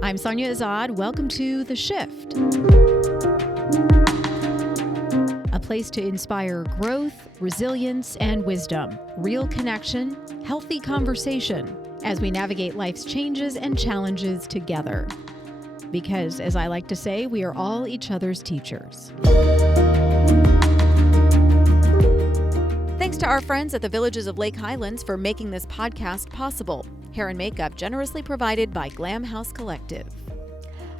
I'm Sonia Azad. Welcome to The Shift, a place to inspire growth, resilience, and wisdom, real connection, healthy conversation as we navigate life's changes and challenges together. Because, as I like to say, we are all each other's teachers. Thanks to our friends at the Villages of Lake Highlands for making this podcast possible. Hair and makeup generously provided by Glam House Collective.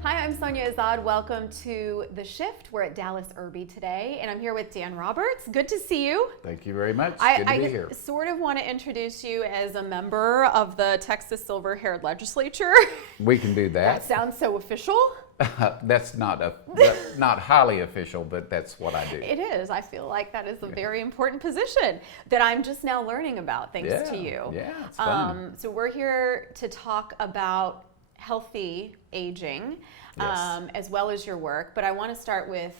Hi, I'm Sonia Azad. Welcome to The Shift. We're at Dallas Irby today, and I'm here with Dan Roberts. Good to see you. Thank you very much. Good to be here. I sort of want to introduce you as a member of the Texas Silver Haired Legislature. We can do that. That sounds so official. That's not highly official, but that's what I do. It is. I feel like that is a very important position that I'm just now learning about thanks to you. Yeah, it's fun. So we're here to talk about healthy aging, Yes. as well as your work. But I want to start with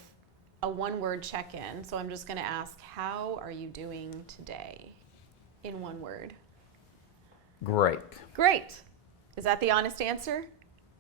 a one-word check-in. So I'm just going to ask, how are you doing today in one word? Great. Great. Is that the honest answer?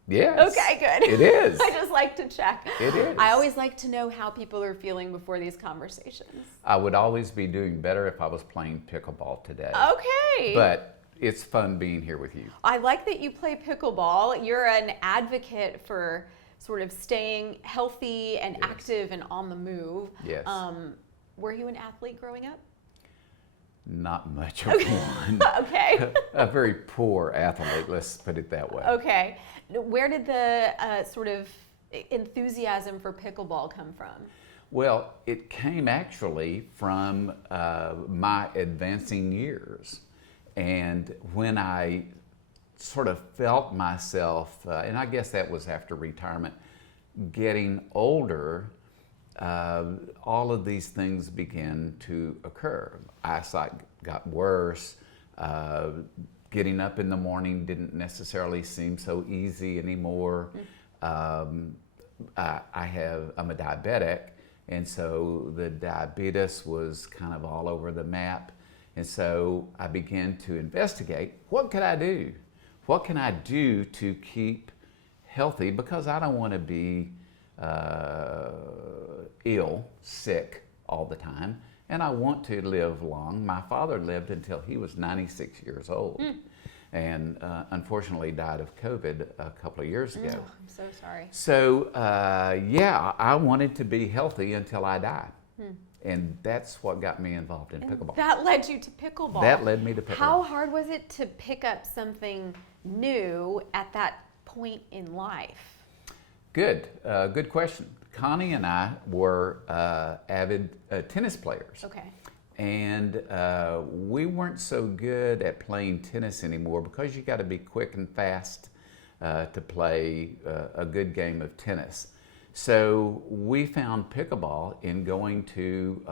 Yes. Okay, good. It is. I just like to check. It is. I always like to know how people are feeling before these conversations. I would always be doing better if I was playing pickleball today. Okay. But it's fun being here with you. I like that you play pickleball. You're an advocate for sort of staying healthy and active and on the move. Yes. Were you an athlete growing up? Not much of one. Okay. A very poor athlete, let's put it that way. Okay. Where did the sort of enthusiasm for pickleball come from? Well, it came actually from my advancing years. And when I sort of felt myself, and I guess that was after retirement, getting older, all of these things began to occur. Eyesight got worse. Getting up in the morning didn't necessarily seem so easy anymore. I'm a diabetic, and so the diabetes was kind of all over the map. And so I began to investigate, what could I do? What can I do to keep healthy? Because I don't want to be ill, sick all the time. And I want to live long. My father lived until he was 96 years old. And unfortunately died of COVID a couple of years ago. Oh, I'm so sorry. So I wanted to be healthy until I died. And that's what got me involved in pickleball. That led you to pickleball. That led me to pickleball. How hard was it to pick up something new at that point in life? Good question. Connie and I were avid tennis players. Okay. And we weren't so good at playing tennis anymore because you got to be quick and fast to play a good game of tennis. So we found pickleball in going to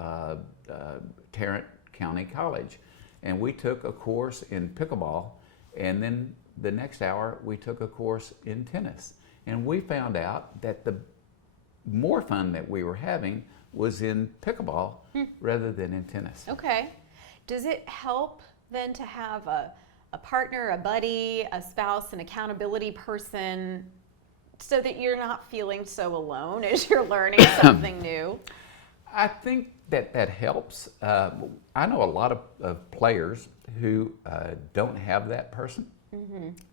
Tarrant County College. And we took a course in pickleball, and then the next hour we took a course in tennis. And we found out that the more fun that we were having was in pickleball rather than in tennis. Okay. Does it help then to have a partner, a buddy, a spouse, an accountability person so that you're not feeling so alone as you're learning something new? I think that helps. I know a lot of players who don't have that person,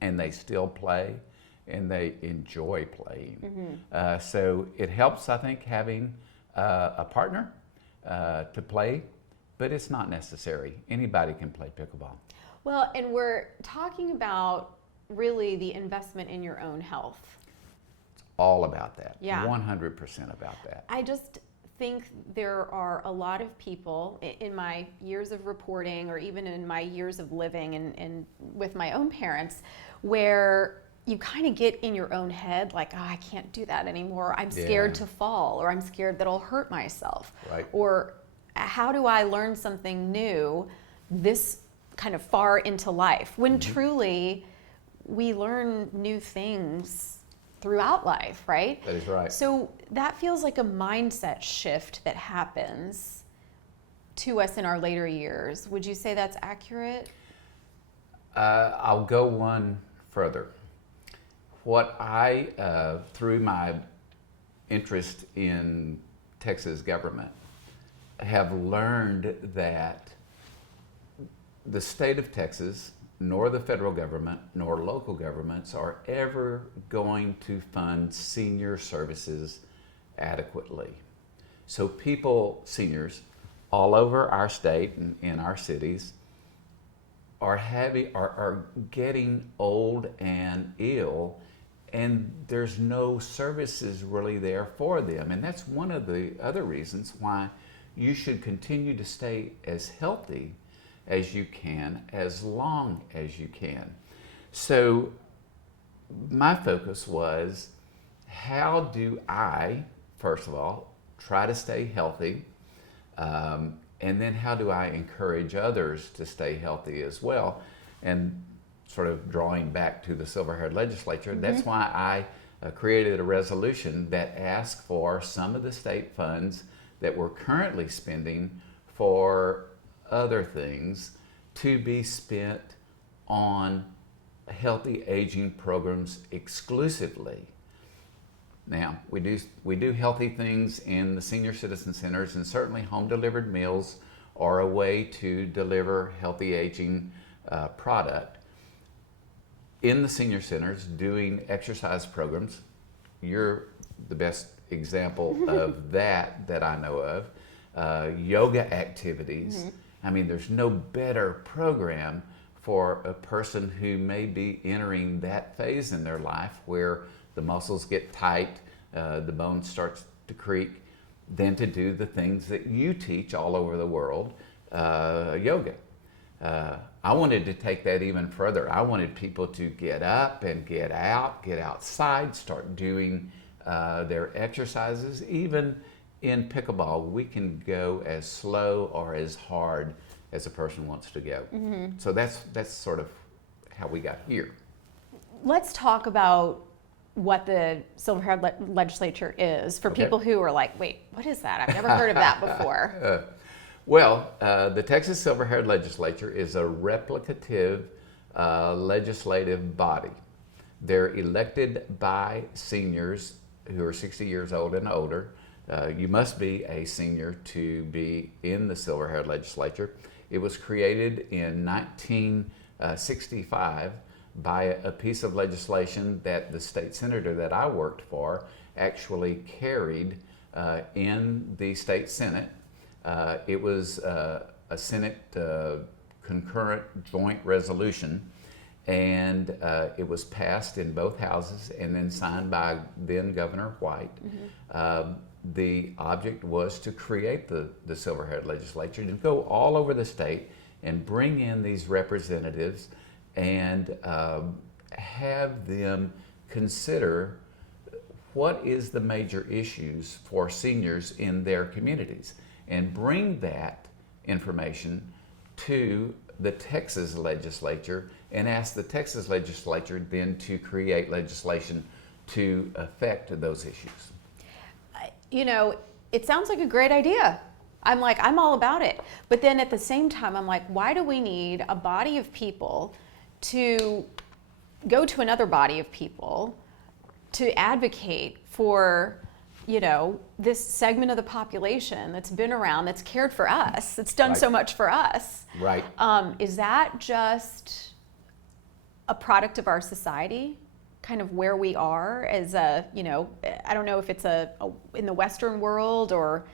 and they still play and they enjoy playing. So it helps, I think, having a partner to play, but it's not necessary. Anybody can play pickleball. Well, and we're talking about really the investment in your own health. It's all about that. Yeah. 100% about that. I just think there are a lot of people in my years of reporting, or even in my years of living and with my own parents, where you kind of get in your own head like, oh, I can't do that anymore. I'm scared to fall, or I'm scared that I'll hurt myself. Right. Or how do I learn something new this kind of far into life? When truly we learn new things throughout life, right? That is right. So that feels like a mindset shift that happens to us in our later years. Would you say that's accurate? I'll go one further. what I, through my interest in Texas government, have learned that the state of Texas, nor the federal government, nor local governments are ever going to fund senior services adequately. So people, seniors, all over our state and in our cities are getting old and ill, and there's no services really there for them. And that's one of the other reasons why you should continue to stay as healthy as you can, as long as you can. So my focus was, how do I, first of all, try to stay healthy, and then how do I encourage others to stay healthy as well? And sort of drawing back to the Silver Haired Legislature, that's why I created a resolution that asked for some of the state funds that we're currently spending for other things to be spent on healthy aging programs exclusively. Now, we do healthy things in the senior citizen centers, and certainly home delivered meals are a way to deliver healthy aging product. In the senior centers, doing exercise programs, you're the best example of that I know of. Yoga activities. I mean, there's no better program for a person who may be entering that phase in their life where the muscles get tight, the bone starts to creak, than to do the things that you teach all over the world, yoga. I wanted to take that even further. I wanted people to get up and get out, get outside, start doing their exercises. Even in pickleball, we can go as slow or as hard as a person wants to go. So that's sort of how we got here. Let's talk about what the Silver Haired Legislature is for people who are like, wait, what is that? I've never heard of that before. The Texas Silver Haired Legislature is a replicative legislative body. They're elected by seniors who are 60 years old and older. You must be a senior to be in the Silver Haired Legislature. It was created in 1965 by a piece of legislation that the state senator that I worked for actually carried in the state Senate. It was a Senate concurrent joint resolution, and it was passed in both houses and then signed by then Governor White. The object was to create the Silver Haired Legislature and go all over the state and bring in these representatives and have them consider what is the major issues for seniors in their communities, and bring that information to the Texas legislature and ask the Texas legislature then to create legislation to affect those issues. You know, it sounds like a great idea. I'm all about it. But then at the same time, I'm like, why do we need a body of people to go to another body of people to advocate for, you know, this segment of the population that's been around, that's cared for us, that's done so much for us? Right. Is that just a product of our society? Kind of where we are as a, you know, I don't know if it's in the Western world or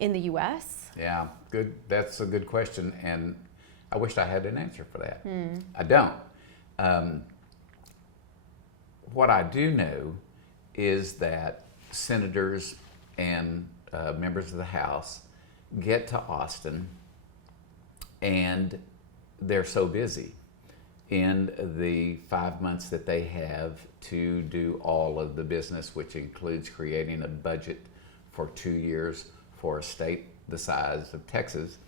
in the U.S. Yeah, good. That's a good question, and I wished I had an answer for that. I don't. What I do know is that senators and members of the House get to Austin, and they're so busy in the 5 months that they have to do all of the business, which includes creating a budget for 2 years for a state the size of Texas,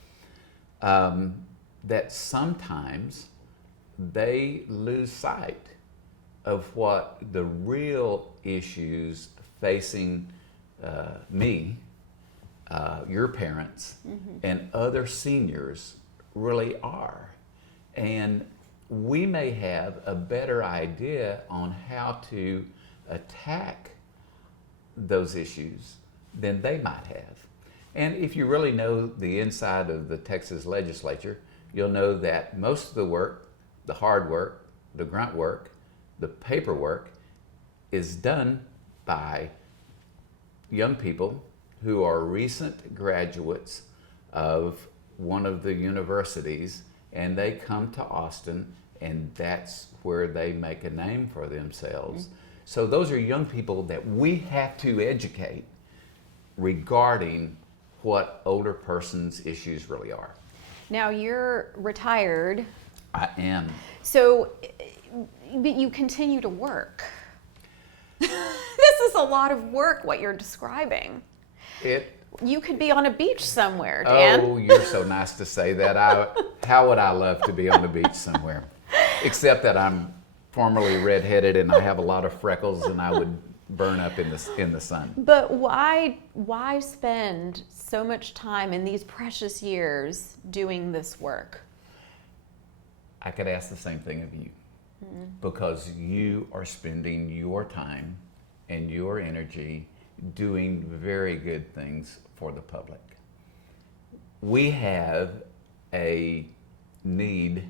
that sometimes they lose sight of what the real issues facing me, your parents, and other seniors really are. And we may have a better idea on how to attack those issues than they might have. And if you really know the inside of the Texas legislature, you'll know that most of the work, the hard work, the grunt work, the paperwork is done by young people who are recent graduates of one of the universities, and they come to Austin, and that's where they make a name for themselves. So those are young people that we have to educate regarding what older persons' issues really are. Now you're retired. I am. So, but you continue to work. This is a lot of work, what you're describing. You could be on a beach somewhere, Dan. Oh, you're so nice to say that. How would I love to be on the beach somewhere? Except that I'm formerly redheaded and I have a lot of freckles and I would burn up in the sun. But why spend so much time in these precious years doing this work? I could ask the same thing of you. Because you are spending your time and your energy doing very good things for the public. We have a need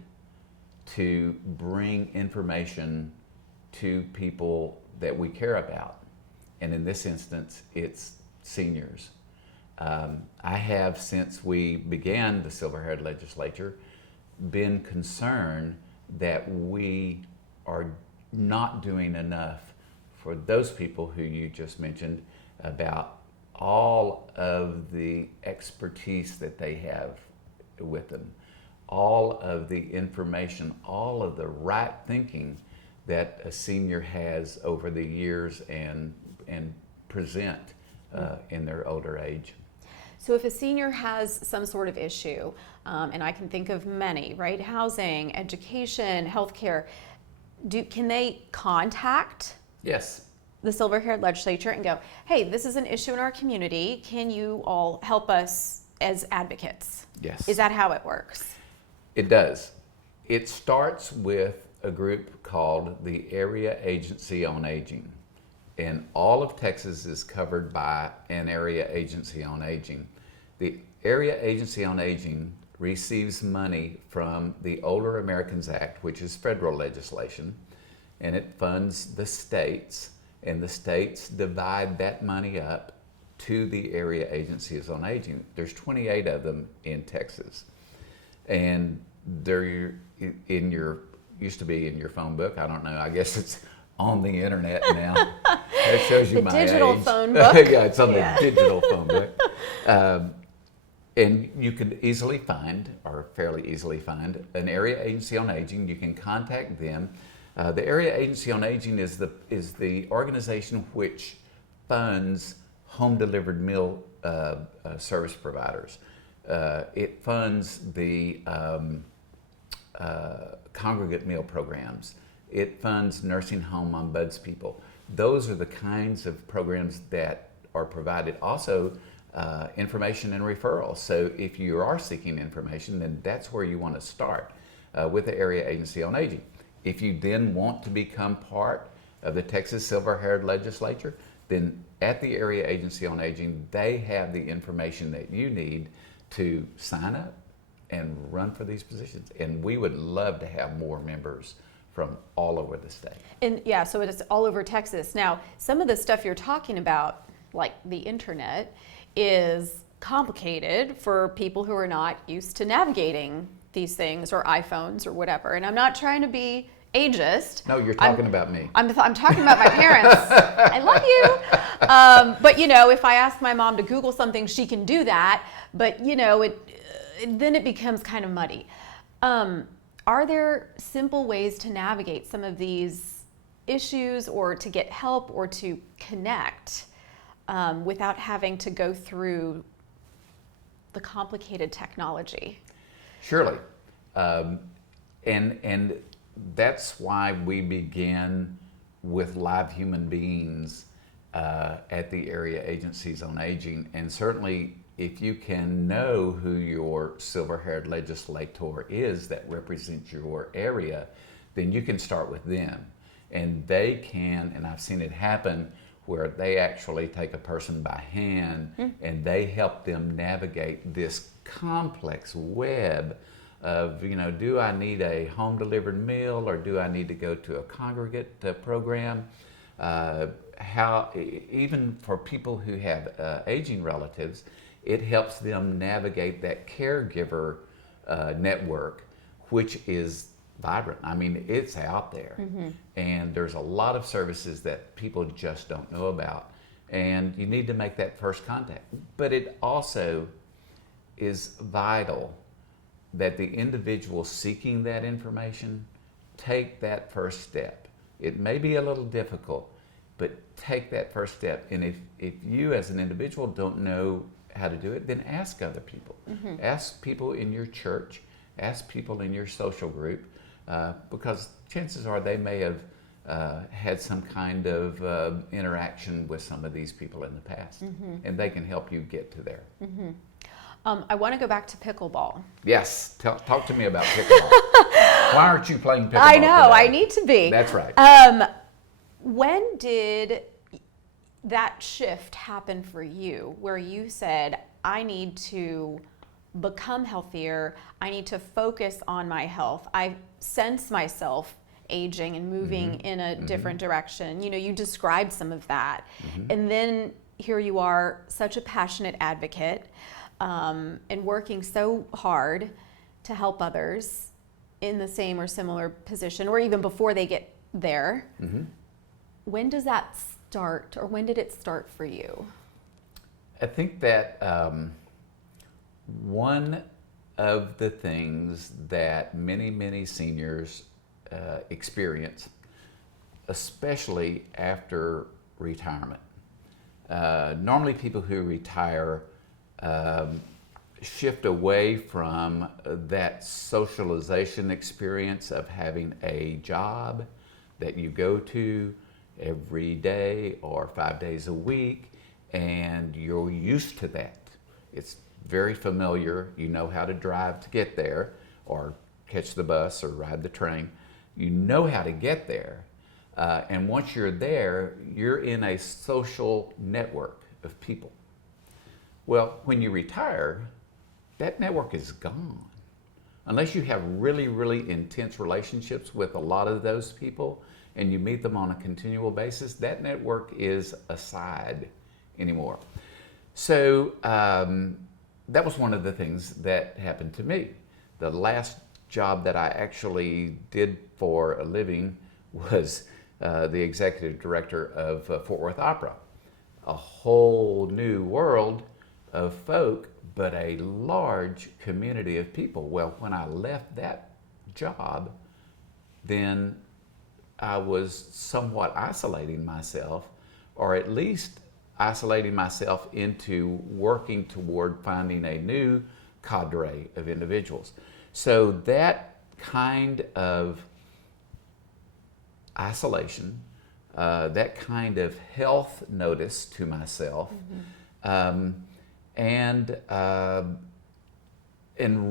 to bring information to people that we care about. And in this instance, it's seniors. I have, since we began the Silver Haired Legislature, been concerned that we are not doing enough for those people who you just mentioned, about all of the expertise that they have with them, all of the information, all of the right thinking that a senior has over the years and present in their older age. So if a senior has some sort of issue, and I can think of many, right? Housing, education, healthcare, can they contact Yes. the Silver Haired Legislature and go, hey, this is an issue in our community. Can you all help us as advocates? Yes. Is that how it works? It does. It starts with a group called the Area Agency on Aging. And all of Texas is covered by an Area Agency on Aging. The Area Agency on Aging receives money from the Older Americans Act, which is federal legislation, and it funds the states, and the states divide that money up to the Area Agencies on Aging. There's 28 of them in Texas. And they're used to be in your phone book. I don't know, I guess it's on the internet now. That shows you the my digital age. phone book. Yeah, it's on the digital phone book. And you can easily find, or fairly easily find, an Area Agency on Aging. You can contact them. The Area Agency on Aging is the organization which funds home delivered meal service providers. It funds the congregate meal programs. It funds nursing home ombudspeople. Those are the kinds of programs that are provided. Also, information and referrals. So if you are seeking information, then that's where you want to start with the Area Agency on Aging. If you then want to become part of the Texas Silver Haired Legislature, then at the Area Agency on Aging, they have the information that you need to sign up and run for these positions. And we would love to have more members from all over the state. And yeah, so it's all over Texas. Now, some of the stuff you're talking about, like the internet, is complicated for people who are not used to navigating these things, or iPhones or whatever. And I'm not trying to be ageist. No, you're talking about me. I'm talking about my parents. I love you. But you know, if I ask my mom to Google something, she can do that. But you know, then it becomes kind of muddy. Are there simple ways to navigate some of these issues, or to get help, or to connect without having to go through the complicated technology? Surely. And that's why we began with live human beings at the Area Agencies on Aging. And certainly if you can know who your Silver Haired Legislator is that represents your area, then you can start with them. And they can, and I've seen it happen, where they actually take a person by hand and they help them navigate this complex web of, do I need a home delivered meal, or do I need to go to a congregate program? Even for people who have aging relatives, it helps them navigate that caregiver network, which is vibrant. I mean, it's out there. And there's a lot of services that people just don't know about. And you need to make that first contact. But it also is vital that the individual seeking that information take that first step. It may be a little difficult, but take that first step. And if you as an individual don't know how to do it, then ask other people. Ask people in your church, ask people in your social group, because chances are they may have had some kind of interaction with some of these people in the past, and they can help you get to there. I want to go back to pickleball. Yes, talk to me about pickleball. Why aren't you playing pickleball I know, today? I need to be. That's right. When did that shift happen for you, where you said, I need to become healthier, I need to focus on my health, I sense myself aging and moving in a different direction? You described some of that. And then here you are, such a passionate advocate, and working so hard to help others in the same or similar position, or even before they get there. When does that start, or when did it start for you? I think that one of the things that many, many seniors experience, especially after retirement. Normally people who retire shift away from that socialization experience of having a job that you go to every day or 5 days a week, and you're used to that. It's very familiar. You know how to drive to get there, or catch the bus or ride the train. You know how to get there. And once you're there, you're in a social network of people. Well, when you retire, that network is gone. Unless you have really, really intense relationships with a lot of those people and you meet them on a continual basis, that network is aside anymore. So that was one of the things that happened to me. The last job that I actually did for a living was the executive director of Fort Worth Opera. A whole new world of folk, but a large community of people. Well, when I left that job, then I was somewhat isolating myself, or at least isolating myself into working toward finding a new cadre of individuals. So that kind of isolation, that kind of health notice to myself, and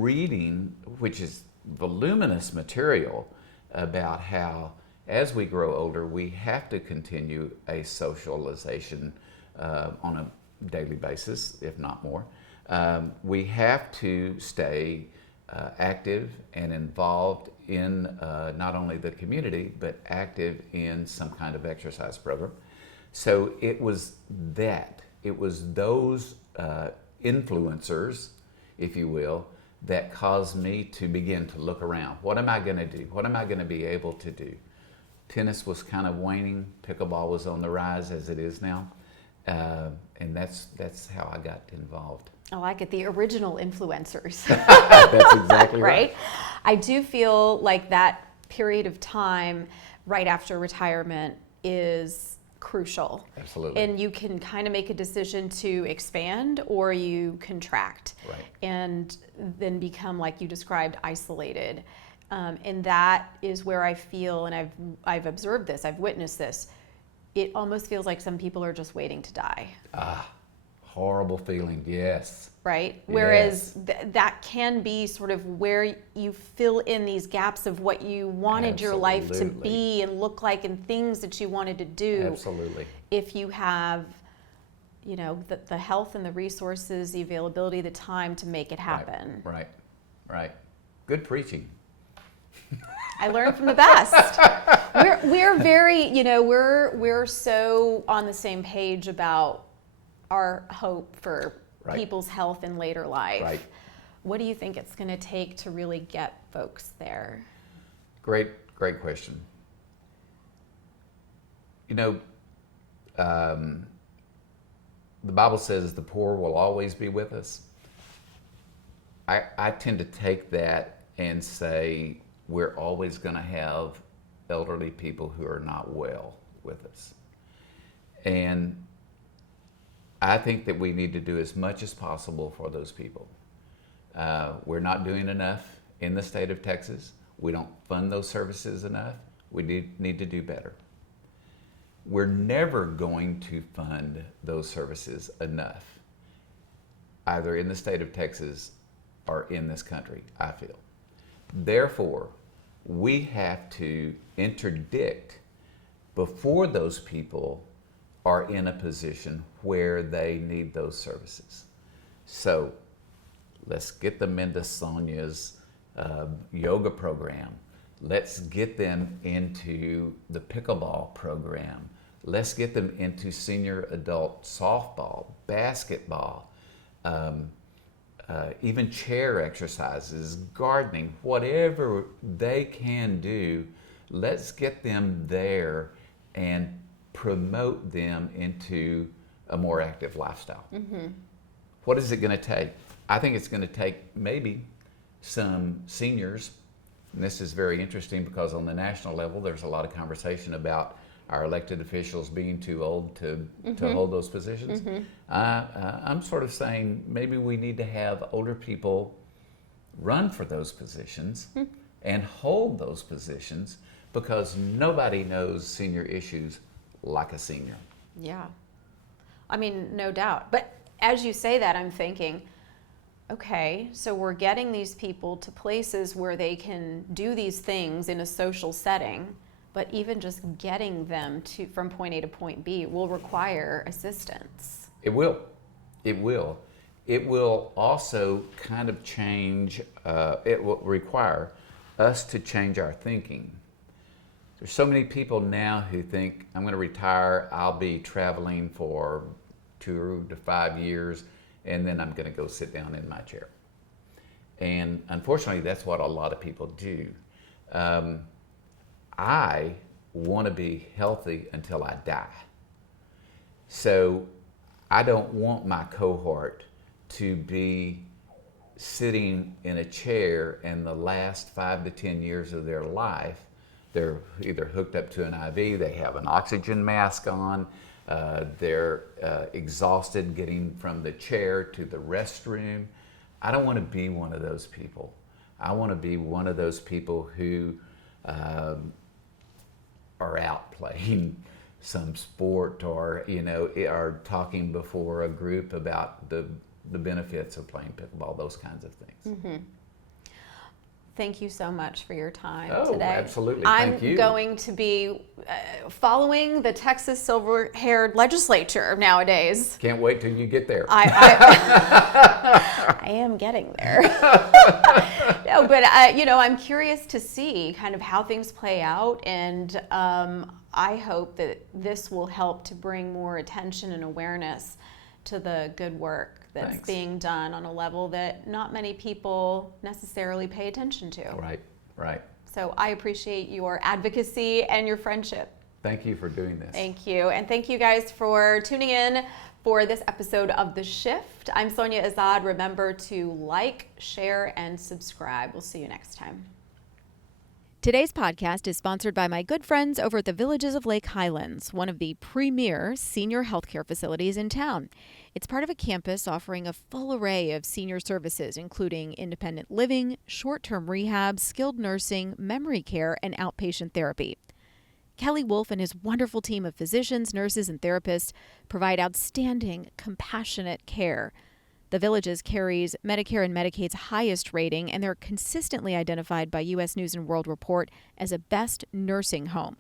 reading, which is voluminous material about how as we grow older, we have to continue a socialization on a daily basis, if not more. We have to stay active and involved in not only the community, but active in some kind of exercise program. So it was those influencers, if you will, that caused me to begin to look around. What am I going to do? What am I going to be able to do? Tennis was kind of waning. Pickleball was on the rise, as it is now. And that's how I got involved. I like it, the original influencers. That's exactly right. I do feel like that period of time right after retirement is crucial. Absolutely. And you can kind of make a decision to expand or you contract. Right. And then become, like you described, isolated. And that is where I feel, and I've observed this, I've witnessed this, it almost feels like some people are just waiting to die. Horrible feeling, yes. Right? Whereas Yes. that can be sort of where you fill in these gaps of what you wanted your life to Absolutely. be and look like and things that you wanted to do. Absolutely. If you have, you know, the health and the resources, the availability, the time to make it happen. Right. Good preaching. I learned from the best. We're very, you know, we're so on the same page about our hope for people's health in later life. Right. What do you think it's going to take to really get folks there? Great question. You know, the Bible says the poor will always be with us. I tend to take that and say we're always going to have elderly people who are not well with us. And I think that we need to do as much as possible for those people. We're not doing enough in the state of Texas. We don't fund those services enough. We need to do better. We're never going to fund those services enough, either in the state of Texas or in this country, I feel. Therefore, we have to interdict before those people are in a position where they need those services. So let's get them into Sonia's yoga program. Let's get them into the pickleball program. Let's get them into senior adult softball, basketball, even chair exercises, gardening, whatever they can do. Let's get them there and promote them into a more active lifestyle. Mm-hmm. What is it going to take? I think it's going to take maybe some seniors, and this is very interesting because on the national level there's a lot of conversation about our elected officials being too old to hold those positions. Mm-hmm. I'm sort of saying maybe we need to have older people run for those positions and hold those positions, because nobody knows senior issues like a senior. Yeah. I mean, no doubt. But as you say that, I'm thinking, okay, so we're getting these people to places where they can do these things in a social setting, but even just getting them to from point A to point B will require assistance. It will. It will. It will also kind of change, it will require us to change our thinking. There's so many people now who think, I'm going to retire, I'll be traveling for 2 to 5 years, and then I'm going to go sit down in my chair. And unfortunately, that's what a lot of people do. I want to be healthy until I die. So I don't want my cohort to be sitting in a chair and the last 5 to 10 years of their life, they're either hooked up to an IV, they have an oxygen mask on, they're exhausted getting from the chair to the restroom. I don't want to be one of those people. I want to be one of those people who are out playing some sport, or are talking before a group about the benefits of playing pickleball, those kinds of things. Mm-hmm. Thank you so much for your time today. Oh, absolutely. Thank you. I'm going to be following the Texas Silver Haired Legislature nowadays. Can't wait till you get there. I am getting there. No, but I'm curious to see kind of how things play out, and I hope that this will help to bring more attention and awareness to the good work that's being done on a level that not many people necessarily pay attention to. Right. So I appreciate your advocacy and your friendship. Thank you for doing this. Thank you. And thank you guys for tuning in for this episode of The Shift. I'm Sonia Azad. Remember to like, share, and subscribe. We'll see you next time. Today's podcast is sponsored by my good friends over at the Villages of Lake Highlands, one of the premier senior healthcare facilities in town. It's part of a campus offering a full array of senior services, including independent living, short-term rehab, skilled nursing, memory care, and outpatient therapy. Kelly Wolf and his wonderful team of physicians, nurses, and therapists provide outstanding, compassionate care. The Villages carries Medicare and Medicaid's highest rating, and they're consistently identified by U.S. News & World Report as a best nursing home.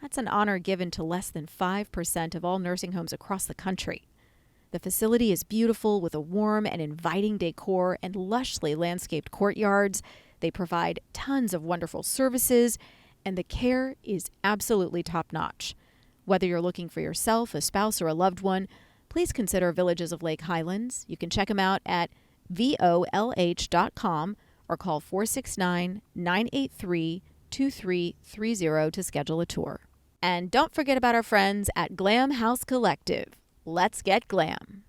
That's an honor given to less than 5% of all nursing homes across the country. The facility is beautiful with a warm and inviting decor and lushly landscaped courtyards. They provide tons of wonderful services, and the care is absolutely top-notch. Whether you're looking for yourself, a spouse, or a loved one, please consider Villages of Lake Highlands. You can check them out at volh.com or call 469-983-2330 to schedule a tour. And don't forget about our friends at Glam House Collective. Let's get glam.